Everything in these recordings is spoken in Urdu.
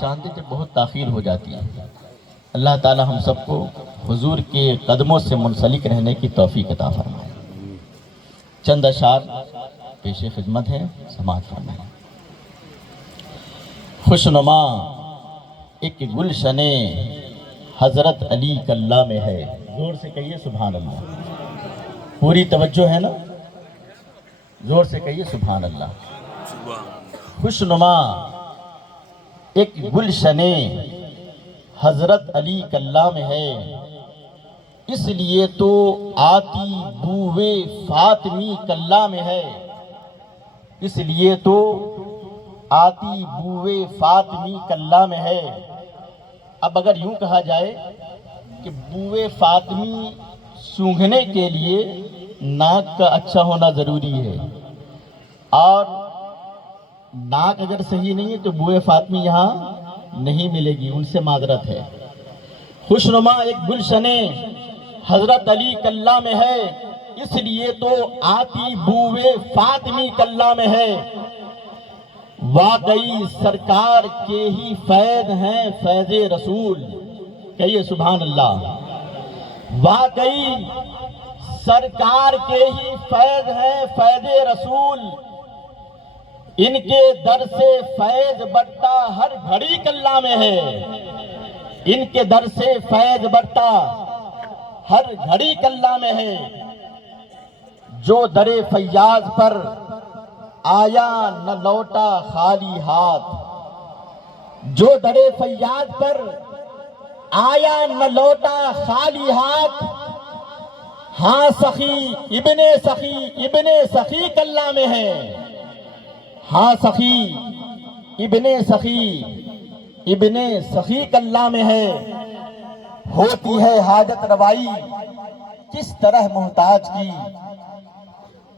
چاندی سے بہت تاخیر ہو جاتی ہے۔ اللہ تعالی ہم سب کو حضور کے قدموں سے منسلک رہنے کی توفیق عطا فرمائے۔ چند اشعار پیش خدمت ہے، سماعت فرمائیں۔ خوشنما ایک گلشن حضرت علی کلّہ میں ہے، زور سے کہیے سبحان اللہ۔ پوری توجہ ہے نا، زور سے کہیے سبحان اللہ۔ خوشنما ایک گلشن حضرت علی کلّہ میں ہے، اس لیے تو آتی بوئے فاطمی کلّہ میں ہے، اس لیے تو آتی بوئے فاطمی کلّہ میں ہے۔ اب اگر یوں کہا جائے کہ بوئے فاطمی سونگھنے کے لیے ناک کا اچھا ہونا ضروری ہے، اور ناک اگر صحیح نہیں ہے تو بوئے فاطمی یہاں نہیں ملے گی، ان سے معذرت ہے۔ خوشنما ایک گلشن حضرت علی کلّہ میں ہے، اس لیے تو آتی بوئے فاطمی کلّہ میں ہے۔ واقعی سرکار کے ہی فیض ہیں فیض رسول، کہیے سبحان اللہ۔ واقعی سرکار کے ہی فیض ہیں فیض رسول، ان کے در سے فیض بڑھتا ہر گھڑی کلّہ میں ہے، ان کے در سے فیض بڑھتا ہر گھڑی کلّہ میں ہے۔ جو در فیاض پر آیا نہ لوٹا خالی ہاتھ، جو در فیاض پر آیا نہ لوٹا خالی ہاتھ، ہاں سخی ابن سخی کلّہ میں ہے، ہاں سخی ابن سخی کلّہ میں ہے۔ ہوتی ہے حاجت روائی کس طرح محتاج کی،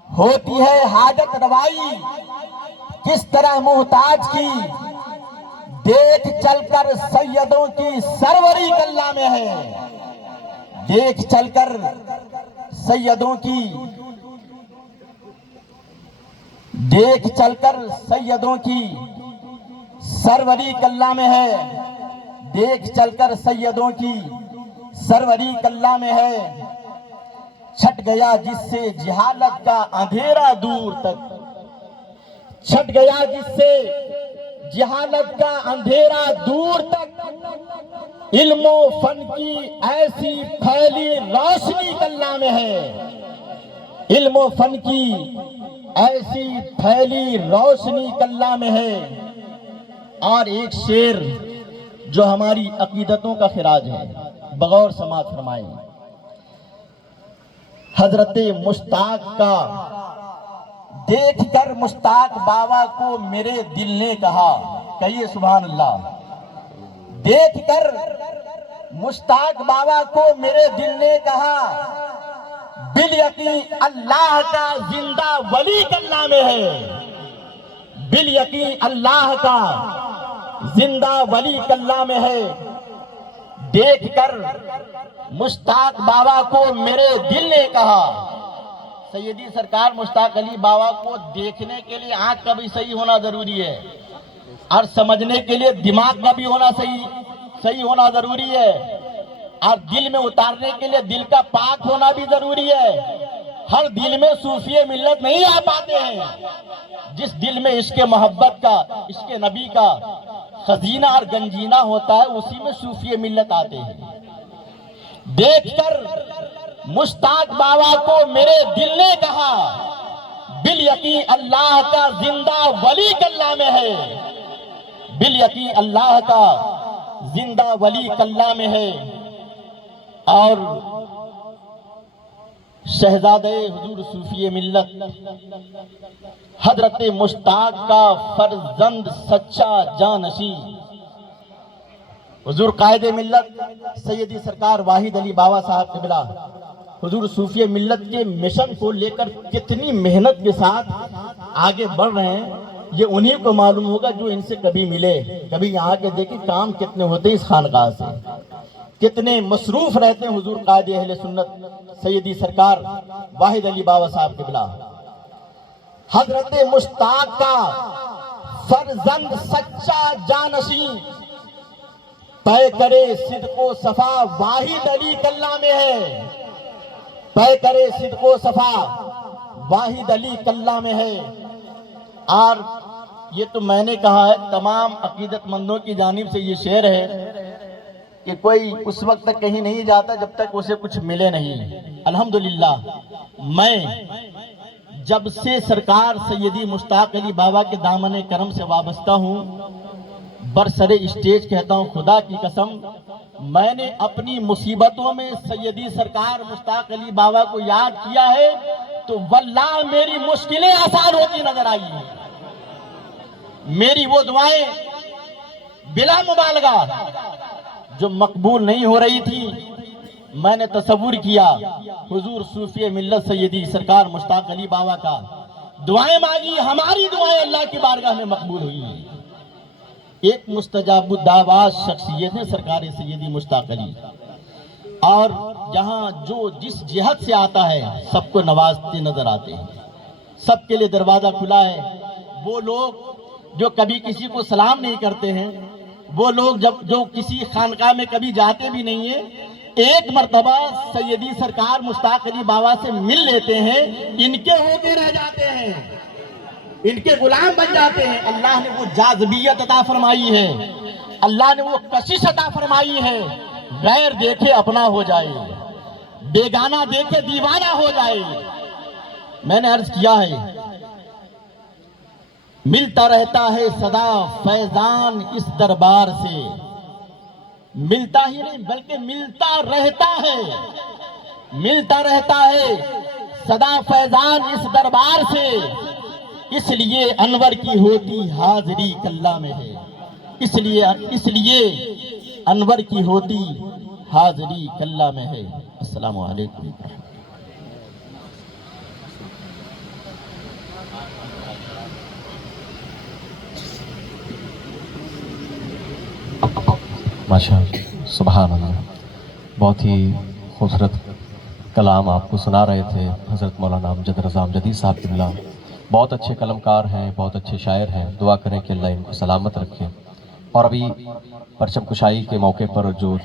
ہوتی ہے حاجت روائی کس طرح محتاج کی، دیکھ چل کر سیدوں کی سروری کلّہ میں ہے، دیکھ چل کر سیدوں کی سروری کلّہ میں ہے، دیکھ چل کر سیدوں کی سروری کلّہ میں ہے۔ چھٹ گیا جس سے جہالت کا اندھیرا دور تک، چھٹ گیا جس سے جہالت کا اندھیرا دور تک، علم و فن کی ایسی پھیلی روشنی کلّہ میں ہے، علم و فن کی ایسی پھیلی روشنی کلّہ میں ہے۔ اور ایک شعر جو ہماری عقیدتوں کا خراج ہے، بغور سماعت فرمائیں۔ حضرت مشتاق کا دیکھ کر مشتاق بابا کو میرے دل نے کہا، کہیے سبحان اللہ۔ دیکھ کر مشتاق بابا کو میرے دل نے کہا، بالیقین اللہ کا زندہ ولی کلّہ میں ہے، بالیقین اللہ کا زندہ ولی کلّہ میں ہے۔ دیکھ کر مشتاق بابا کو میرے دل نے کہا، سیدی سرکار مشتاق علی بابا کو دیکھنے کے لیے آنکھ کا بھی صحیح ہونا ضروری ہے، اور سمجھنے کے لیے دماغ کا بھی ہونا صحیح ہونا ضروری ہے، اور دل میں اتارنے کے لیے دل کا پاک ہونا بھی ضروری ہے۔ ہر دل میں صوفی ملت نہیں آ پاتے ہیں، جس دل میں عشق محبت کا، عشق نبی کا خزینہ اور گنجینہ ہوتا ہے، اسی میں صوفی ملت آتے ہیں۔ دیکھ کر مشتاق بابا کو میرے دل نے کہا، بالیقین اللہ کا زندہ ولی کلّہ میں ہے، بالیقین اللہ کا زندہ ولی کلّہ میں ہے۔ اور شہزادے حضور صوفی ملت حضرت مشتاق کا فرزند سچا جانشین حضور قائد ملت سیدی سرکار واحد علی بابا صاحب قبلہ حضور صوفی ملت کے مشن کو لے کر کتنی محنت کے ساتھ آگے بڑھ رہے ہیں، یہ انہی کو معلوم ہوگا جو ان سے کبھی ملے، کبھی یہاں کے دیکھیں کام کتنے ہوتے ہیں، اس خانقاہ سے کتنے مصروف رہتے ہیں حضور قائد اہل سنت سیدی سرکار واحد علی بابا صاحب قبلہ۔ حضرت مشتاق کا فرزند سچا جانشین پے کرے صدق و صفا واحد علی کلّہ میں ہے، پے کرے صدق و صفا واحد علی کلّہ میں ہے۔ اور یہ تو میں نے کہا ہے، تمام عقیدت مندوں کی جانب سے یہ شعر ہے کہ کوئی اس وقت تک کہیں نہیں جاتا جب تک اسے کچھ ملے نہیں۔ الحمدللہ میں جب سے سرکار سیدی مشتاق علی بابا کے دامن کرم سے وابستہ ہوں، برسر اسٹیج کہتا ہوں خدا کی قسم، میں نے اپنی مصیبتوں میں سیدی سرکار مشتاق علی بابا کو یاد کیا ہے تو واللہ میری مشکلیں آسان ہوتی نظر آئی ہیں۔ میری وہ دعائیں بلا مبالغہ جو مقبول نہیں ہو رہی تھی، میں نے تصور کیا حضور صوفی ملت سیدی سرکار مشتاق علی بابا کا دعائیں مانگی، ہماری دعائیں اللہ کی بارگاہ میں مقبول ہوئی ہیں۔ ایک مستجاب الدعوات شخصیت ہے سرکار سیدی مشتاق علی، اور جہاں جو جس جہت سے آتا ہے سب کو نوازتے نظر آتے ہیں، سب کے لیے دروازہ کھلا ہے۔ وہ لوگ جو کبھی کسی کو سلام نہیں کرتے ہیں، وہ لوگ جو کسی خانقاہ میں کبھی جاتے بھی نہیں ہیں، ایک مرتبہ سیدی سرکار مشتاق علی بابا سے مل لیتے ہیں، ان کے ہو کے رہ جاتے ہیں، ان کے غلام بن جاتے ہیں۔ اللہ نے وہ جاذبیت عطا فرمائی ہے، اللہ نے وہ کشش عطا فرمائی ہے، غیر دیکھے اپنا ہو جائے، بیگانہ دیکھے دیوانہ ہو جائے۔ میں نے عرض کیا ہے، ملتا رہتا ہے صدا فیضان اس دربار سے، ملتا ہی نہیں بلکہ ملتا رہتا ہے، ملتا رہتا ہے صدا فیضان اس دربار سے، اس لیے انور کی ہوتی حاضری کلّہ میں ہے، اس لیے انور کی ہوتی حاضری کلّہ میں ہے۔ السلام علیکم۔ ماشاءاللہ، سبحان اللہ، بہت ہی خوبصورت کلام آپ کو سنا رہے تھے حضرت مولانا امجد رضا امجدی صاحب قبلہ۔ بہت اچھے قلمکار ہیں، بہت اچھے شاعر ہیں، دعا کریں کہ اللہ ان کو سلامت رکھے۔ اور ابھی پرچم کشائی کے موقع پر جو